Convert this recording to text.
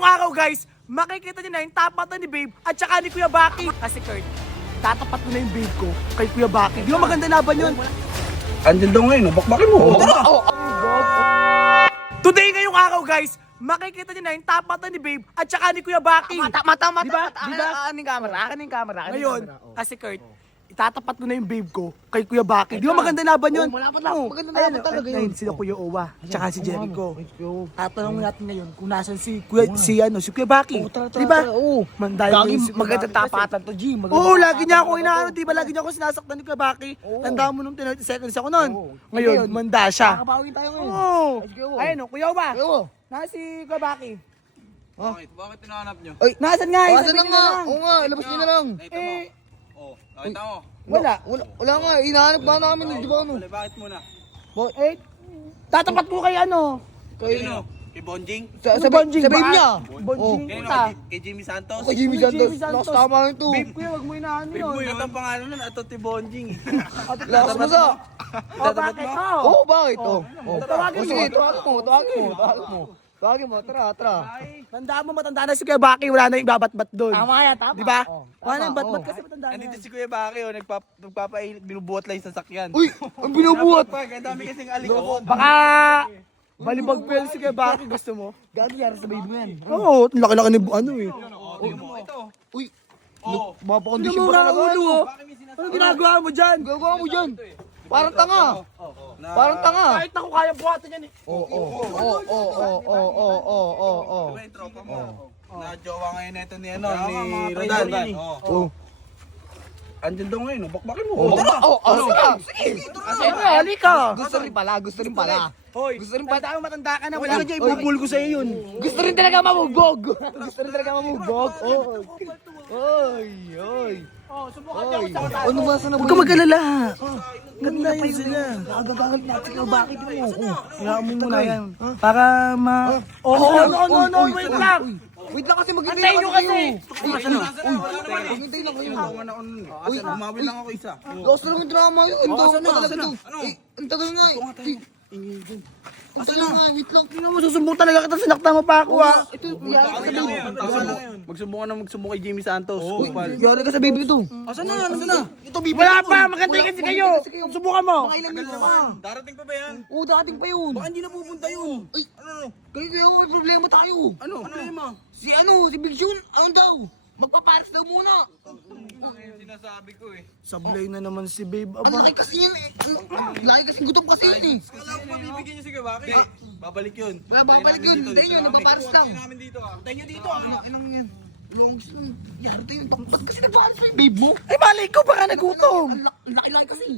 ngayong araw guys, makikita niyo na yung tapatan ni Babe at saka ni Kuya Baki. Kasi Kurt, tatapat mo na yung Babe ko kay Kuya Baki. Di ba maganda laban yun? Andyan daw ngayon, bakbakin mo. Today ngayong araw guys, makikita niyo na yung tapatan ni Babe at saka ni Kuya Baki. Mata. Diba? Akin yung camera. Ngayon, kasi Kurt, itatapat ko na yung Babe ko kay Kuya Baki. Di ba maganda laban yun? Malapit lang. Maganda Ayan, laban talaga ngayon yun. sila Kuya Owa at saka si Jericho. Tatanungin natin ngayon kung nasan si Kuya Baki. Di ba? Gagi, maganda tapatan to, G. Oo, lagi niya ako inaano, di ba? Lagi niya ako sinasaktan ni Kuya Baki. Tanda mo nung 30 seconds ako nun. Ngayon, manda siya. Kakabawin tayo ngayon. Oo. Let's go. Ayun o, Kuya Owa. Oo. Nasa si Kuya Baki. Bakit tinahanap nyo? Nasaan nga? Asan na nga? Oo nga, ilabas nyo na lang. Eh, Nakita mo? Wala nga, hinahanap ba namin, di ba ano? Bakit muna? eh, tatapat ko kay ano? Sino? Kay Bonjing? Sa Bonjing, babe baka- niya. Bonjing, Kay, puta. kay Jimmy Santos? Kay Jimmy Santos. Lakas tama yun to. Babe, kuya, wag mo inaano Babe yun. mo yun. Ang pangalan nun, ato ti Bonjing. Lakas mo sa. Oh, bakit? Oh. Oo, bakit? Oo. Tawagin mo. Sige, tawagin mo. Tara. Tandaan mo, matanda na si Kuya Baki. Wala na yung babat-bat doon. Tama yan, tama. Di ba? Oh, Wala na yung tama, bat-bat oh. kasi matanda na. Andito si Kuya Baki, nagpapainit, binubuhat lang yung sasakyan. Uy, ang binubuhat. Ang dami kasing alikabok. Baka balibag pa yun si Kuya Baki. Gusto mo? Gagi, yara sa babe mo yan. Oo, laki-laki ni ano eh. Tingnan mo, ito. Uy, Oo. mapakondisyon Hindi mo pa talaga. ulo. Ano ginagawa mo dyan? Gagawa mo dyan. Parang tanga. Parang tanga. Kahit ako kaya buhatan yan eh. Oo. Diba yung tropa mo? Na-jowa ngayon ito ni Rodal. Oo. Andyan daw ngayon, bakbakin mo. Sige. Sige, halika. Gusto rin pala. Hoy, Gusto rin pala. tandaan mo, matanda ka na. Wala ka dyan, ibubul ko sa'yo yun. Gusto rin talaga mamugbog. Oy. Oh, subukan niya ako sa kata. Ano ba sa Huwag ka mag-alala. Ganda yun sila. Gagalit natin kayo, bakit mo? Hayaan mo muna yan. Para ma... No, wait lang. Wait lang kasi maghintay Antayin lang nyo kasi kasi. kayo. Maghintay lang kayo. Uy, umawil lang ako isa. Lakas lang yung drama yun. Ang tawa pa talaga to. Ang tagal nga eh. Ang tagal nga, wait lang. Tingnan mo, susumbong talaga kita. Sinakta mo pa ako ha. Ito, yari ka sa baby. Magsumbong kay Jimmy Santos. Yari ka sa baby to. Asan na? Ito, baby. Wala pa, magantay kasi kayo. Subukan mo. Mga ilang minutes pa. Darating pa ba yan? Oo, dating pa yun. Baka hindi na pupunta yun. Ay, kaya may problema tayo. Ano? Problema? Si Big Sean, ano daw? Magpaparis daw muna. Sinasabi ko eh. Sablay na naman si Babe. Ang Aba. laki kasi yan eh. Ang laki kasi gutom kasi yun eh. Kala ko mabibigyan niyo si Gabaki. Babalik yun. Babalik yun. Hindi yun, nagpaparis daw. namin dito ah. Tayo nyo dito ah. Inang yan. Longs lang. Yari tayo. Ba't kasi nagpaparis pa yung babe mo? Ay, malay ko, baka nagutom. Ang laki-laki kasi.